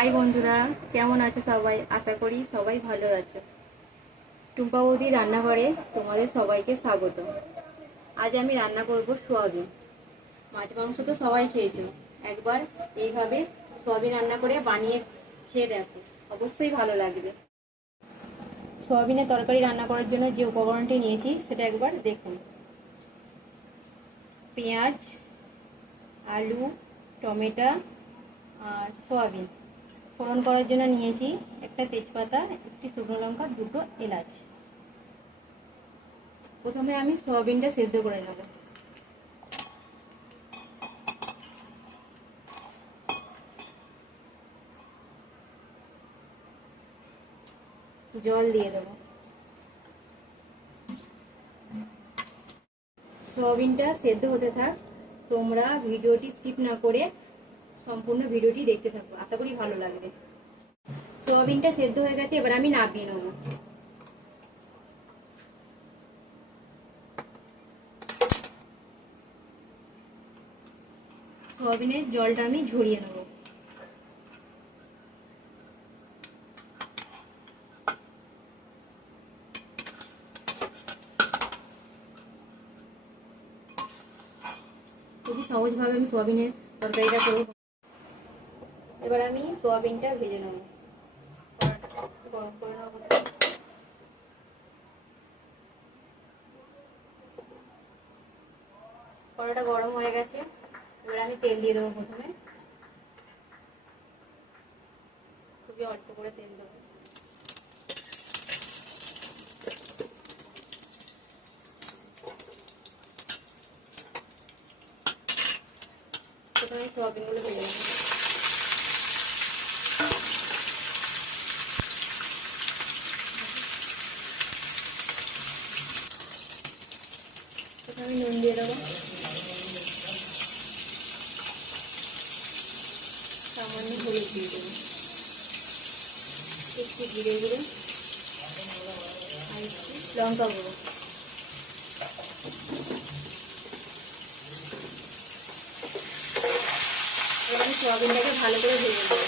High বন্ধুরা, কেমন আছো সবাই? আশা করি সবাই ভালো আছো। টুম্পা বৌদি রান্নাঘরে তোমাদের সবাইকে স্বাগত। আজ আমি রান্না করব সোয়াবিন। মাছ মাংস তো সবাই খেয়েছো, একবার এইভাবে সোয়াবিন রান্না করে বানিয়ে খেয়ে দেখো, অবশ্যই ভালো লাগবে। সোয়াবিনের তরকারি রান্না করার জন্য যে উপকরণটি নিয়েছি সেটা একবার দেখুন। পেঁয়াজ, আলু, টমেটো আর সোয়াবিন। ফোড়ন করার জন্য নিয়েছি একটা তেজপাতা, একটি শুকনো লঙ্কা, দুটো এলাচ। প্রথমে আমি সোয়াবিনটা সেদ্ধ করে নেব। জল দিয়ে দেব। সোয়াবিনটা সেদ্ধ হতে থাক, তোমরা ভিডিওটি স্কিপ না করে সম্পূর্ণ ভিডিওটি দেখতে থাকো, আশা করি ভালো লাগবে। সোয়াবিনটা সেদ্ধ হয়ে গেছে, এবার আমি নামিয়ে নেব। সোয়াবিনের জলটা আমি ঝরিয়ে নেব। খুবই সহজভাবে আমি সোয়াবিনের তরকারিটা করব। এবার আমি সোয়াবিনটা ভেজে নেব। গরম করে নেব। কড়াটা গরম হয়ে গেছে, এবার আমি তেল দিয়ে দেবো। প্রথমে খুবই অল্প করে তেল দেবো। প্রথমে সোয়াবিনগুলো ভেজে নেব। প্রথমে আমি নুন দিয়ে দেবো, সামান্য হলুদ দিয়ে দেবো, একটু জিরে গুঁড়ো আর একটু লঙ্কা গুঁড়ো। এবার আমি সোয়াবিনটাকে ভালো করে ভেজে নেবো।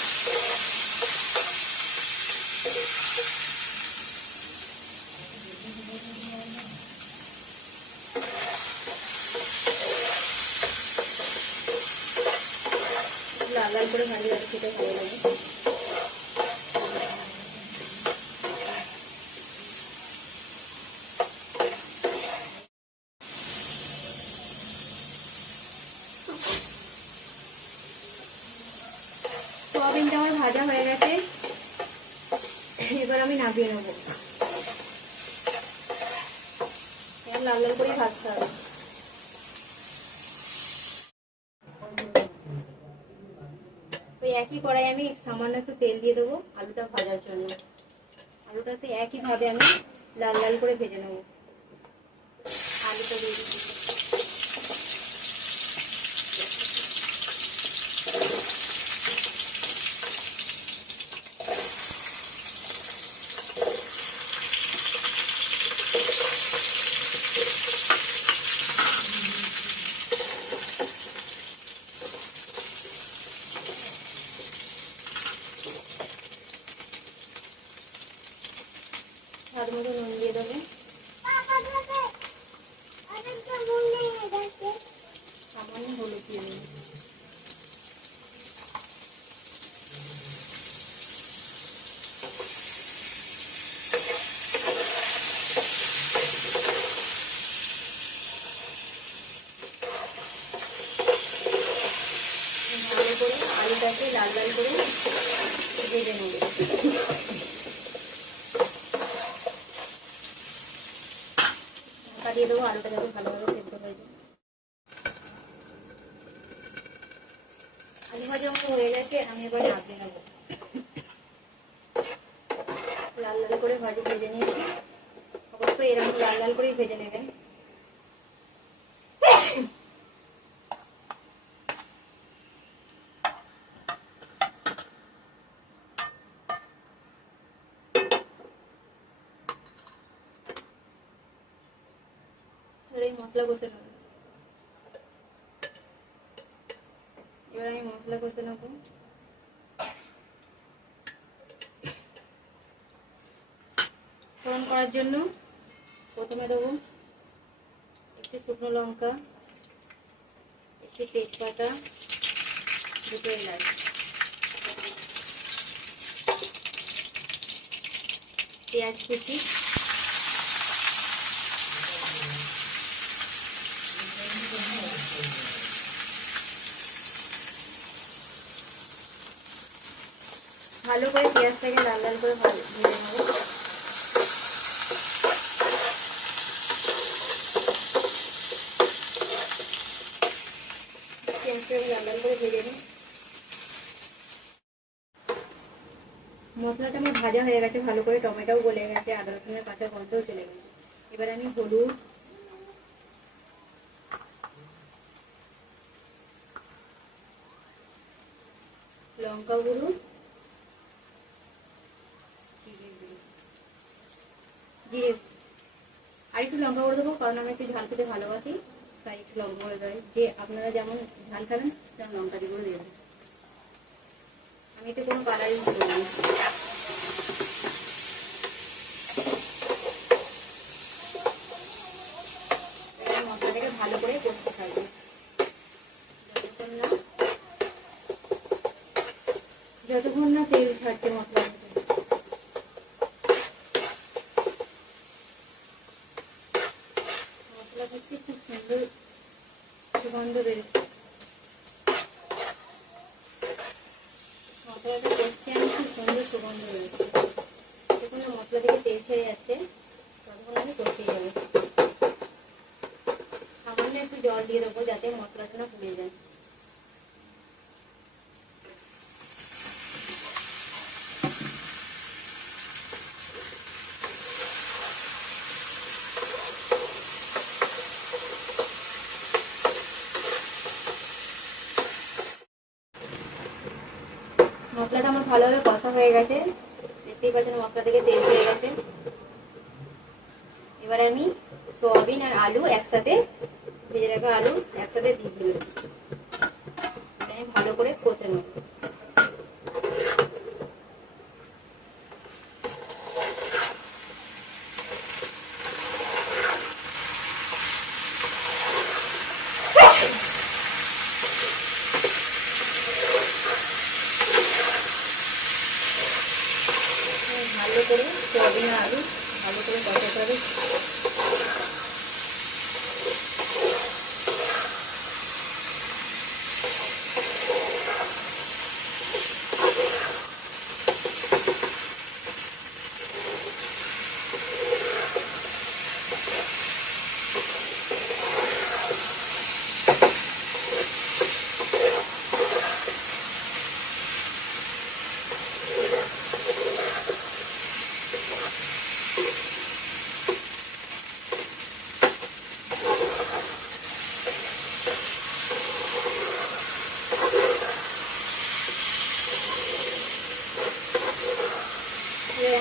লাল লাল করে ভাজলে আর খেতে ভালো লাগে। সোয়াবিনটা আমার ভাজা হয়ে গেছে, এবার আমি নামিয়ে নেবো। লাল লাল করে ভাজতে হবে। ওই একই কড়াই আমি সামান্য একটু তেল দিয়ে দেবো আলুটা ভাজার জন্য। আলুটা সেই একইভাবে আমি লাল লাল করে ভেজে নেবো। আলুটা দিয়ে দিচ্ছি। স্বাদ মতো নুন দিয়ে দেবো, সামান্য হলুদ দিয়ে দেবো। ভালো করে আলুটাকে লাল লাল করে ভেজে নেবো। ঢাকা দিয়ে দেবো, আলুটা যাতে ভালোভাবে সেদ্ধ হয়ে যায়। আলু ভাজা আমার হয়ে গেছে, আমি এবার নামিয়ে নেবো। লাল লাল করে ভেজে নিয়েছি, অবশ্যই এরকম লাল লাল করেই ভেজে নেবেন। এবার এই মশলা কষে নেব। এবার আমি মশলা কষে নেবো। ফোড়ন করার জন্য প্রথমে দেবো একটু শুকনো লঙ্কা, একটু তেজপাতা, দুটো এলাচ, পেঁয়াজ কুচি, ভালো করে পেঁয়াজটাকে লাল লাল করে ভেজে নেব। পেঁয়াজটাকে লাল লাল করে ভেজে নিই। মশলাটা আমার ভাজা হয়ে গেছে ভালো করে, টমেটোও গলে গেছে, আদা রসুনের কাঁচা গন্ধও চলে গেছে। এবার আমি হলুদ, লঙ্কা গুঁড়ো, জিরে আর একটু লঙ্কা গুঁড়ো দেবো, কারণ আমি একটু ঝাল খেতে ভালোবাসি, তাই একটু লঙ্কা গুঁড়ো দেয়। যে আপনারা যেমন ঝাল খাবেন তেমন লঙ্কা দিয়ে করে দেবেন। আমি এতে কোনো কালার ইউজ করি না। মশলাটাকে ভালো করে কষতে থাকবে যতক্ষণ না তেল ছাড়ছে মশলা। মশলা করতে খুব সুন্দর সুগন্ধ বেরোচ্ছে। মশলাটা করছি আমি, খুব সুন্দর সুগন্ধ বেরোচ্ছে। যতক্ষণ না মশলা থেকে তেল ছেড়ে যাচ্ছে ততক্ষণ আমি কষিয়ে যাবো। সামান্য একটু জল দিয়ে দেবো যাতে মশলাটা না পুড়ে যায়। মশলাটা আমার ভালোভাবে কষা হয়ে গেছে, দেখতেই পাচ্ছেন মশলা থেকে তেল ছেড়ে গেছে। এবার আমি সয়াবিন আর আলু একসাথে, ভেজে রাখা আলু একসাথে দিয়ে দিলাম। আমি ভালো করে কষে নেব। ভালো করে সয়াবিন আর আলু ভালো করে কষাতে হবে।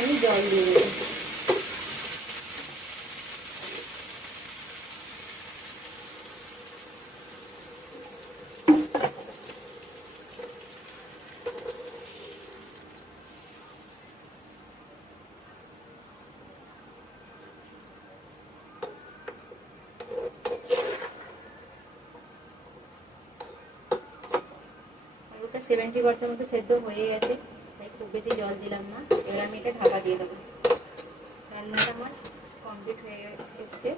আমি জল দিয়ে দেবো। আলুটা 70% মতো সেদ্ধ হয়ে গেছে, তাই খুব বেশি জল দিলাম না। এবার আমি এটা ঢাকা দিয়ে দেবো। রান্নাটা আমার কমপ্লিট হয়ে এসছে।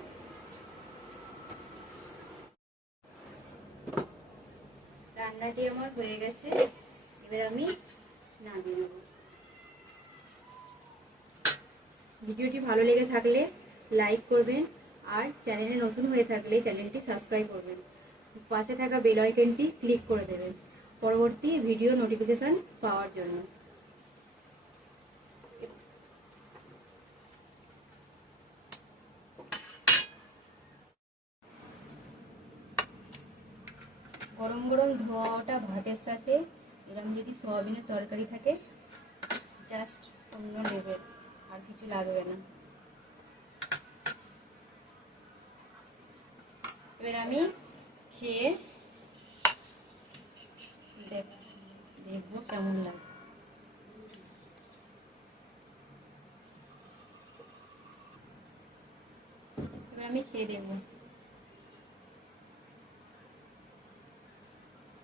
রান্নাটি আমার হয়ে গেছে, এবার আমি নামিয়ে নেব। ভিডিওটি ভালো লেগে থাকলে লাইক করবেন, আর চ্যানেলে নতুন হয়ে থাকলে চ্যানেলটি সাবস্ক্রাইব করবেন। পাশে থাকা বেল আইকনটি ক্লিক করে দেবেন পরবর্তী ভিডিও নোটিফিকেশন পাওয়ার জন্য। গরম গরম ধোয়া ভাতের সাথে এরকম যদি সয়াবিনের তরকারি থাকে, জাস্ট অন্য লেভেল, আর কিছু লাগবে না। এবার আমি খেয়ে দেখবো কেমন লাগে। এবার আমি খেয়ে দেখব।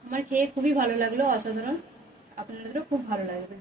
আমার খেয়ে খুবই ভালো লাগলো, অসাধারণ। আপনাদেরও খুব ভালো লাগবে।